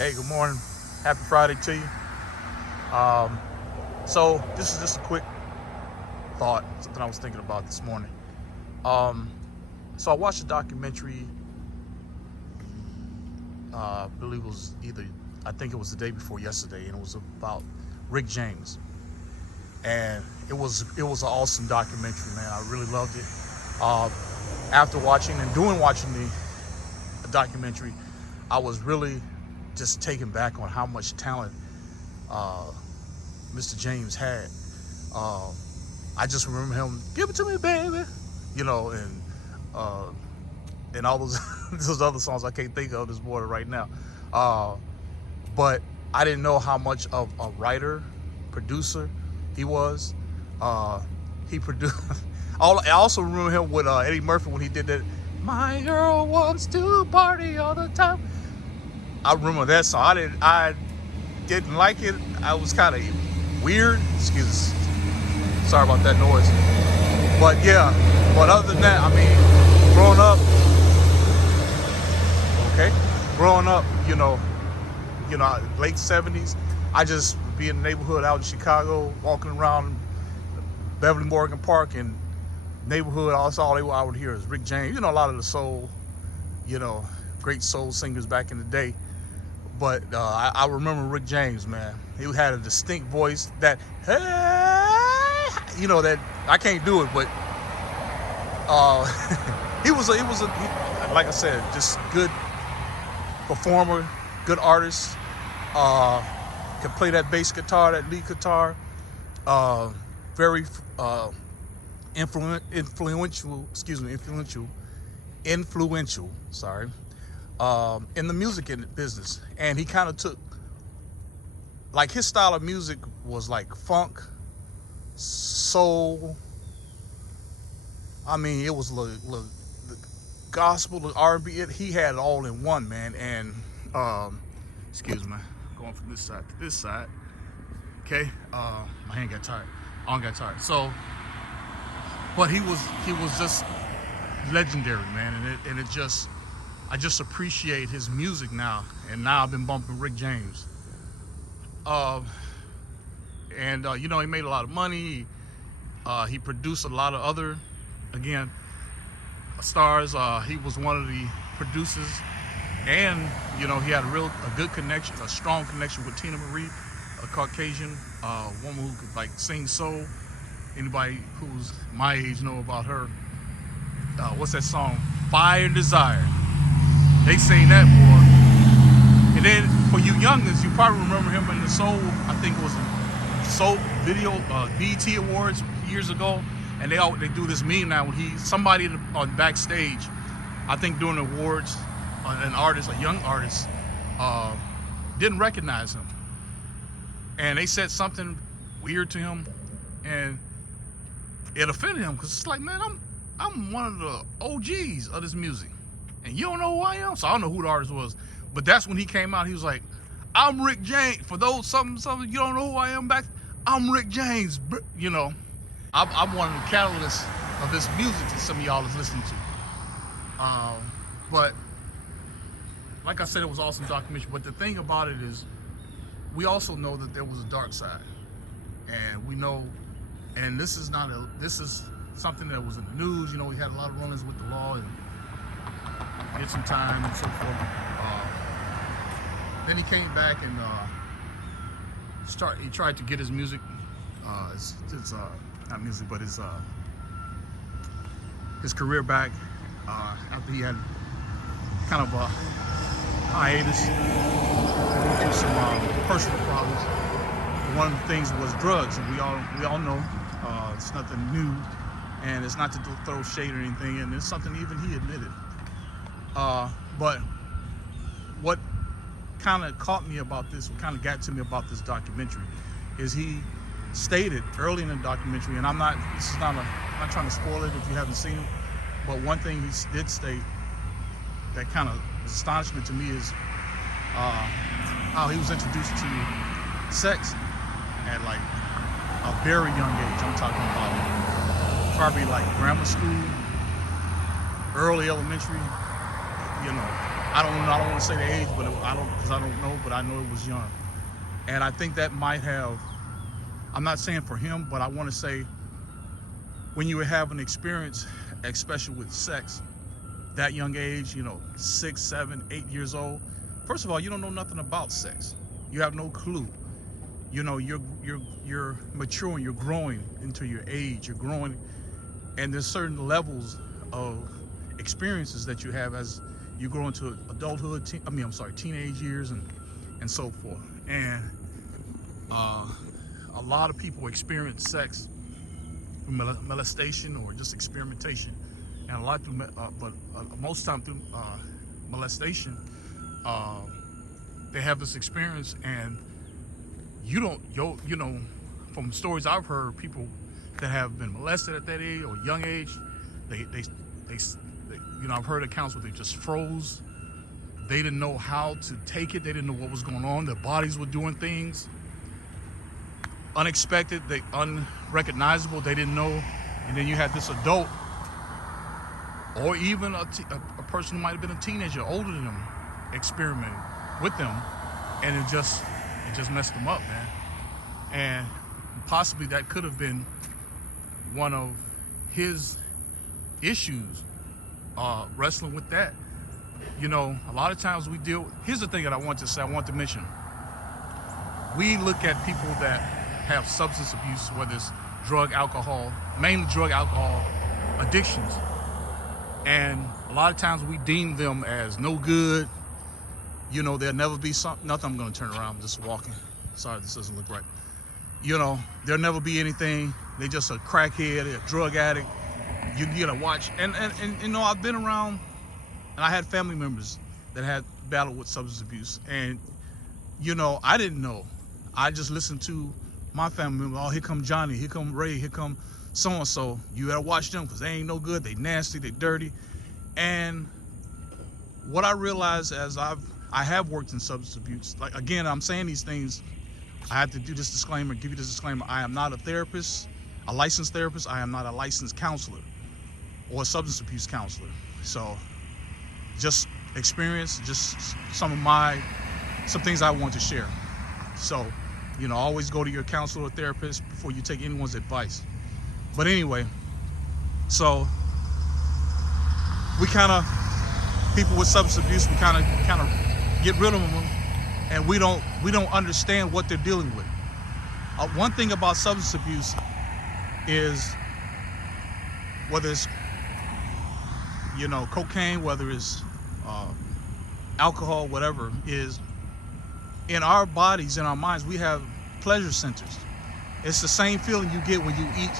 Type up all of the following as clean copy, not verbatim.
Hey, good morning. Happy Friday to you. Um, so this is just a quick thought, something I was thinking about this morning. Um, so I watched a documentary. I believe it was I think it was the day before yesterday, and it was about Rick James. And it was an awesome documentary, man. I really loved it. Uh, After watching the documentary, I was really just taken back on how much talent uh, Mr. James had. Um, I just remember him, "Give it to me, baby," you know, uh, and all those those other songs I can't think of this morning right now. Uh, but I didn't know how much of a writer, producer he was. Uh, he produced. I also remember him with Eddie Murphy when he did that. My girl wants to party all the time. I remember that song. I didn't like it. I was kind of weird. Excuse. Sorry about that noise. But yeah. But other than that, I mean, okay, growing up, late '70s, I just would be in the neighborhood out in Chicago, walking around Beverly Morgan Park and neighborhood. Also, all I would hear is Rick James. A lot of the soul, you know, great soul singers back in the day. But I remember Rick James, man. He had a distinct voice that, hey, that I can't do it, but like I said, just good performer, good artist. Could play that bass guitar, that lead guitar. Very influential. Sorry. In the music business, and he kind of took, like, his style of music was like funk, soul. I mean, it was the gospel, the R&B. He had it all in one, man. And excuse me, going from this side to this side. Okay, my hand got tired. Arm got tired. So, but he was just legendary, man. I just appreciate his music now, and now I've been bumping Rick James. He made a lot of money. He produced a lot of other, again, stars. He was one of the producers, and he had a good connection, a strong connection with Tina Marie, a Caucasian woman who could like sing soul. Anybody who's my age know about her. What's that song? Fire and Desire. They sing that, boy. And then for you youngins, you probably remember him in the Soul. I think it was a Soul video, BET Awards years ago. And they do this meme now when somebody on backstage, I think during the awards, a young artist, didn't recognize him, and they said something weird to him, and it offended him because it's like, man, I'm one of the OGs of this music, and you don't know who I am. So I don't know who the artist was, but that's when he came out. He was like, "I'm Rick James." For those some you don't know who I am I'm Rick James. I'm one of the catalysts of this music that some of y'all is listening to. But like I said, it was awesome documentary. But the thing about it is, we also know that there was a dark side, and we know, and this is something that was in the news. We had a lot of run-ins with the law and did some time and so forth. Then he came back and he tried to get his music, not music, but his career back after he had kind of a hiatus due to some personal problems. One of the things was drugs, and we all know it's nothing new, and it's not to throw shade or anything, and it's something even he admitted. But what kind of caught me about this, what kind of got to me about this documentary, is he stated early in the documentary, and I'm not trying to spoil it if you haven't seen it, but one thing he did state that kind of astonishment to me is how he was introduced to sex at like a very young age. I'm talking about probably like grammar school, early elementary, I don't want to say the age, but I don't, because I don't know, but I know it was young. And I think that might have, I'm not saying for him, but I want to say when you have an experience, especially with sex, that young age, 6, 7, 8 years old, first of all, you don't know nothing about sex. You have no clue. You're maturing, you're growing into your age, you're growing, and there's certain levels of experiences that you have as you grow into adulthood, teenage years and so forth. And a lot of people experience sex through molestation or just experimentation, and a lot through, most time through molestation. They have this experience, and from stories I've heard, people that have been molested at that age or young age, they I've heard accounts where they just froze. They didn't know how to take it. They didn't know what was going on. Their bodies were doing things unexpected, unrecognizable. They didn't know. And then you had this adult, or even a person who might have been a teenager, older than them, experimenting with them, and it just messed them up, man. And possibly that could have been one of his issues, wrestling with that. A lot of times we deal. Here's the thing that I want to mention. We look at people that have substance abuse, whether it's drug, alcohol, mainly drug, alcohol addictions, and a lot of times we deem them as no good. There'll never be nothing. I'm going to turn around. I'm just walking. Sorry, this doesn't look right. There'll never be anything. They're just a crackhead, a drug addict. You gotta watch. And I've been around, and I had family members that had battled with substance abuse. And, I didn't know. I just listened to my family members. Oh, here come Johnny, here come Ray, here come so-and-so. You gotta watch them because they ain't no good. They nasty, they dirty. And what I realized as I have worked in substance abuse, like, again, I'm saying these things, I have to do this disclaimer, give you this disclaimer. I am not a therapist, a licensed therapist. I am not a licensed counselor or a substance abuse counselor. So just experience, just some things I want to share. So, always go to your counselor or therapist before you take anyone's advice. But anyway, so we people with substance abuse, we kind of get rid of them, and we don't understand what they're dealing with. One thing about substance abuse is, whether it's cocaine, whether it's alcohol, whatever, is in our bodies, in our minds, we have pleasure centers. It's the same feeling you get when you eat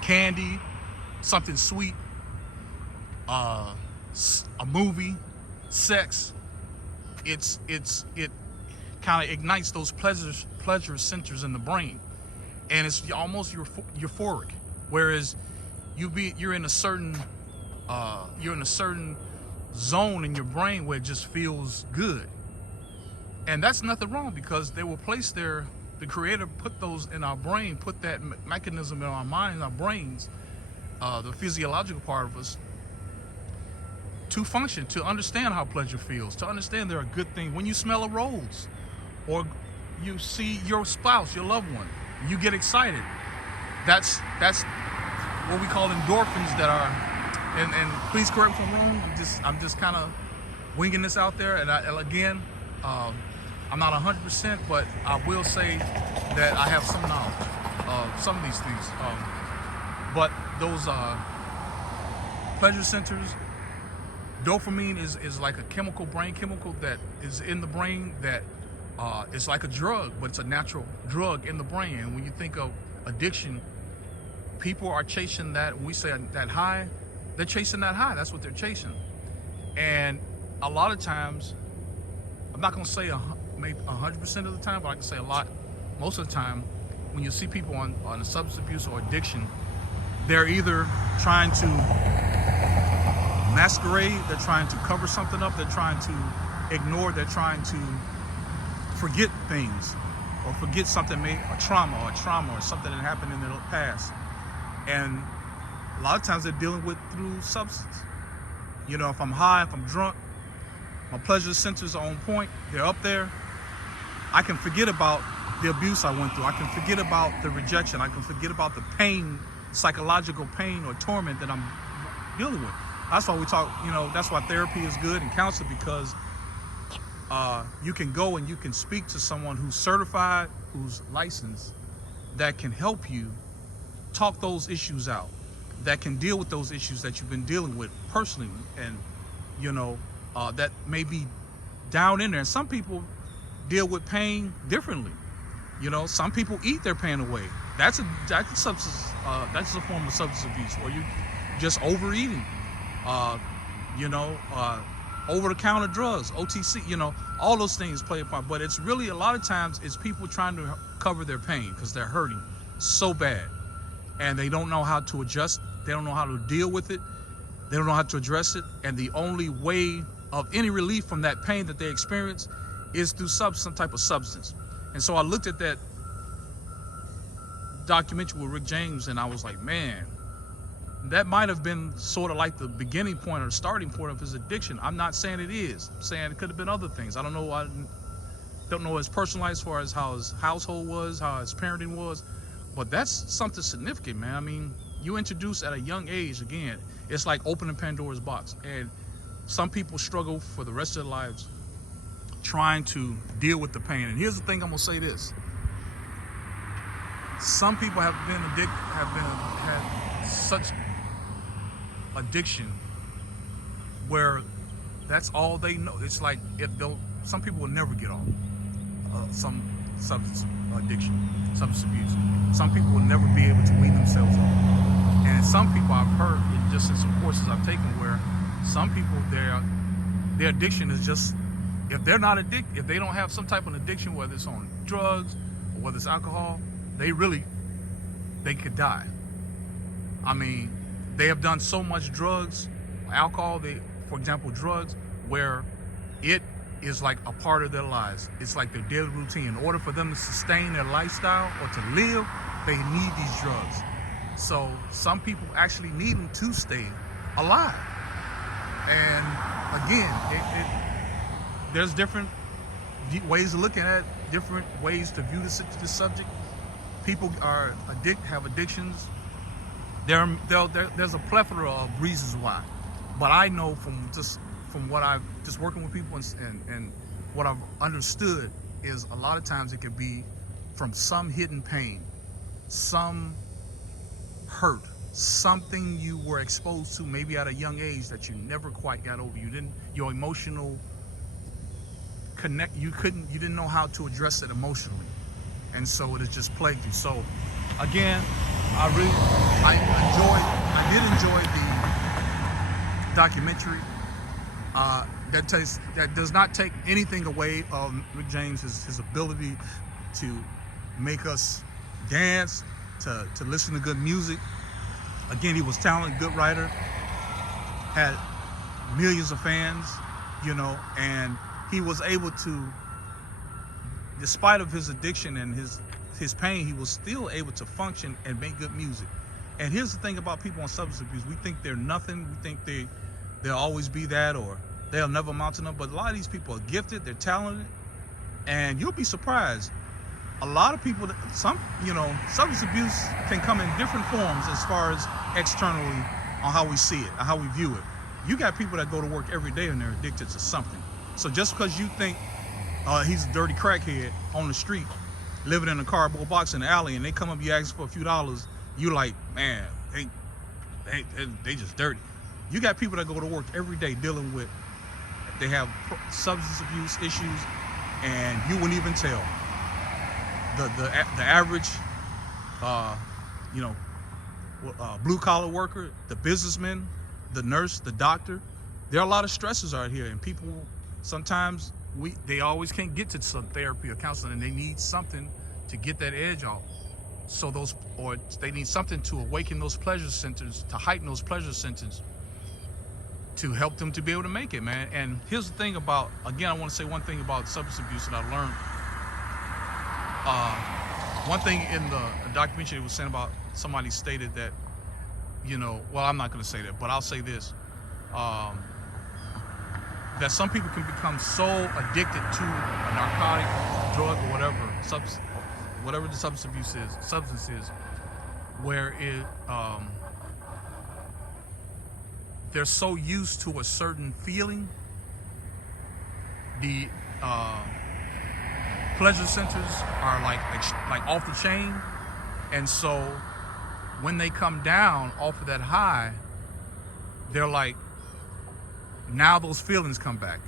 candy, something sweet, a movie, sex. It kind of ignites those pleasure centers in the brain, and it's almost euphoric. Whereas you're in a certain zone in your brain where it just feels good, and that's nothing wrong, because they were placed there. The Creator put those in our brain, put that mechanism in our mind, our brains, the physiological part of us, to function, to understand how pleasure feels, to understand they're a good thing. When you smell a rose, or you see your spouse, your loved one, you get excited. That's what we call endorphins that are, and please correct me if I'm wrong. I'm just kind of winging this out there, and again, I'm not 100%, but I will say that I have some knowledge of some of these things. But those pleasure centers, dopamine is like a brain chemical that is in the brain that it's like a drug, but it's a natural drug in the brain. And when you think of addiction, people are chasing that. When we say that high, they're chasing that high. That's what they're chasing. And a lot of times, I'm not going to say maybe 100% of the time, but I can say a lot. Most of the time, when you see people on a substance abuse or addiction, they're either trying to masquerade, they're trying to cover something up, they're trying to ignore, they're trying to forget things, or forget something, a trauma or something that happened in their past. And a lot of times they're dealing with through substance. You know, if I'm high, if I'm drunk, my pleasure centers are on point. They're up there. I can forget about the abuse I went through. I can forget about the rejection. I can forget about the pain, psychological pain or torment that I'm dealing with. That's why we talk, you know, that's why therapy is good and counseling, because you can go and you can speak to someone who's certified, who's licensed, that can help you talk those issues out, that can deal with those issues that you've been dealing with personally, and you know, that may be down in there. And some people deal with pain differently. You know, some people eat their pain away. That's a substance. That's a form of substance abuse, or you just overeating. You know, over-the-counter drugs, OTC. You know, all those things play a part. But it's really, a lot of times it's people trying to cover their pain because they're hurting so bad, and they don't know how to adjust. They don't know how to deal with it. They don't know how to address it. And the only way of any relief from that pain that they experience is through some type of substance. And so I looked at that documentary with Rick James, and I was like, man, that might have been sort of like the beginning point or the starting point of his addiction. I'm not saying it is. I'm saying it could have been other things. I don't know. I don't know his personal life as far as how his household was, how his parenting was, but that's something significant, man. I mean, you introduce at a young age, again, it's like opening Pandora's box. And some people struggle for the rest of their lives trying to deal with the pain. And here's the thing, I'm gonna say this. Some people have had such addiction where that's all they know. It's like, some people will never get off some substance addiction, substance abuse. Some people will never be able to wean themselves off. And some people, I've heard, just in some courses I've taken, where some people, their addiction is just, if they're not addicted, if they don't have some type of addiction, whether it's on drugs or whether it's alcohol, they could die. I mean, they have done so much drugs, alcohol, for example, drugs, where it is like a part of their lives. It's like their daily routine. In order for them to sustain their lifestyle or to live, they need these drugs. So some people actually need them to stay alive. And again, there's different ways of looking at it, different ways to view this subject. People have addictions. There's a plethora of reasons why, but I know from what I've just working with people and what I've understood is a lot of times it could be from some hidden pain, some hurt, something you were exposed to maybe at a young age that you never quite got over. Your emotional connect, you didn't know how to address it emotionally, and so it has just plagued you. So again, I did enjoy the documentary. That does not take anything away of Rick James, his ability to make us dance, to listen to good music. Again, he was talented, good writer, had millions of fans, you know, and he was able to, despite of his addiction and his pain, he was still able to function and make good music. And here's the thing about people on substance abuse: we think they're nothing. We think they'll always be that, or they'll never amount to nothing. But a lot of these people are gifted, they're talented, and you'll be surprised. A lot of people, substance abuse can come in different forms as far as externally on how we see it, or how we view it. You got people that go to work every day and they're addicted to something. So just because you think he's a dirty crackhead on the street, living in a cardboard box in the alley, and they come up, you ask for a few dollars, you like, man, they just dirty. You got people that go to work every day dealing with, they have substance abuse issues, and you wouldn't even tell. The average, blue collar worker, the businessman, the nurse, the doctor, there are a lot of stresses out here, and people sometimes they always can't get to some therapy or counseling, and they need something to get that edge off. So they need something to awaken those pleasure centers, to heighten those pleasure centers, to help them to be able to make it, man. And here's the thing about, again, I want to say one thing about substance abuse that I've learned. One thing in the documentary was saying about, somebody stated that, well, I'm not going to say that, but I'll say this. that some people can become so addicted to a narcotic, drug, or whatever the substance is, where they're so used to a certain feeling. The pleasure centers are like off the chain, and so when they come down off of that high, they're like, now those feelings come back.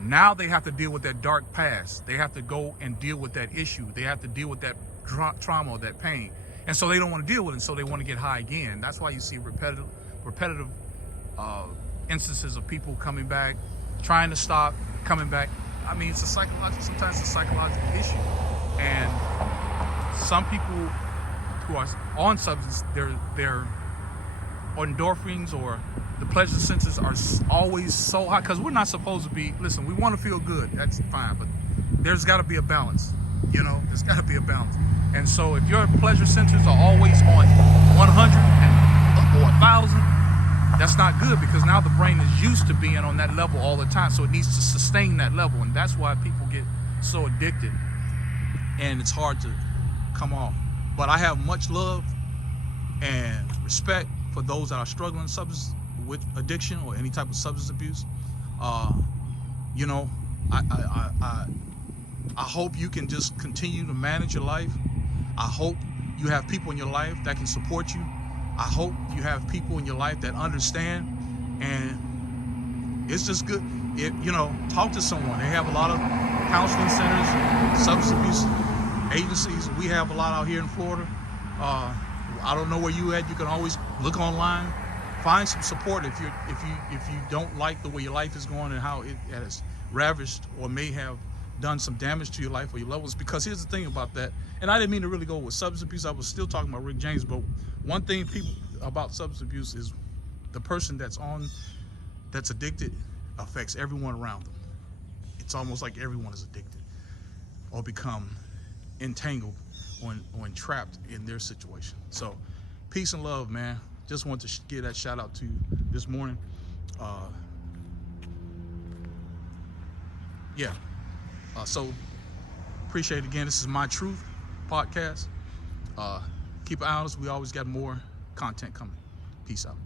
Now they have to deal with that dark past. They have to go and deal with that issue. They have to deal with that trauma or that pain, and so they don't want to deal with it. So they want to get high again. That's why you see repetitive instances of people coming back, trying to stop, coming back. I mean, sometimes it's a psychological issue. And some people who are on substance, their endorphins or the pleasure centers are always so high, because we're not supposed to be, listen, we want to feel good, that's fine, but there's got to be a balance, there's got to be a balance. And so if your pleasure centers are always on 100 or 1,000, that's not good, because now the brain is used to being on that level all the time, so it needs to sustain that level, and that's why people get so addicted, and it's hard to come off. But I have much love and respect for those that are struggling with addiction or any type of substance abuse. I hope you can just continue to manage your life. I hope you have people in your life that can support you. I hope you have people in your life that understand, and it's just good. Talk to someone. They have a lot of counseling centers, substance abuse agencies. We have a lot out here in Florida. I don't know where you at. You can always look online, find some support if you don't like the way your life is going and how it has ravaged or may have done some damage to your life or your levels. Because here's the thing about that, and I didn't mean to really go with substance abuse. I was still talking about Rick James, but one thing people about substance abuse is the person that's addicted affects everyone around them. It's almost like everyone is addicted or become entangled or entrapped in their situation. So peace and love, man. Just want to give that shout out to you this morning. So appreciate it again. This is My Truth podcast. Keep it honest. We always got more content coming. Peace out.